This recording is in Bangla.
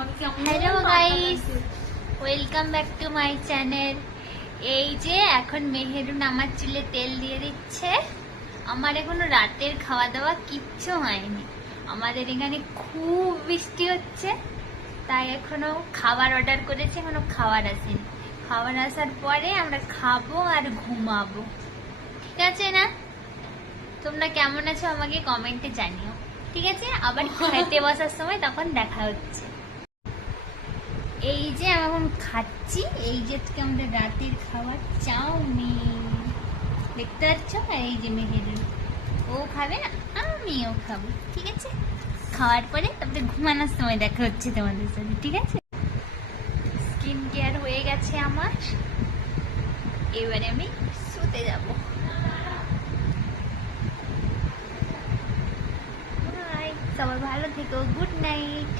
Hello guys, welcome back to my channel. এই যে এখন মেহেরুন আমার চুলে তেল দিয়ে দিচ্ছে। আমার এখনো রাতের খাওয়া দাওয়া কিচ্ছু হয়নি। আমাদের এখানে খুব বৃষ্টি হচ্ছে, তাই এখনো খাবার অর্ডার করেছি, এখনো খাবার আসেনি। খাবার আসার পরে আমরা খাবো আর ঘুমাবো, ঠিক আছে না? তোমরা কেমন আছো আমাকে কমেন্টে জানিও, ঠিক আছে? আবার খেতে বসার সময় তখন দেখা হচ্ছে। এই যে আমি এখন খাচ্ছি, এই যে আমাদের রাতের খাবার চাউমিন, দেখতে পাচ্ছ? আর এই যে মেহেরুন, ও খাবে না, আমিও খাবো, ঠিক আছে? খাওয়ার পরে তারপরে ঘুমানোর সময় দেখা হচ্ছে তোমাদের সাথে, ঠিক আছে? স্কিন কেয়ার হয়ে গেছে আমার, এবারে আমি শুতে যাব। বাই, সবাই ভালো থেকো, গুড নাইট।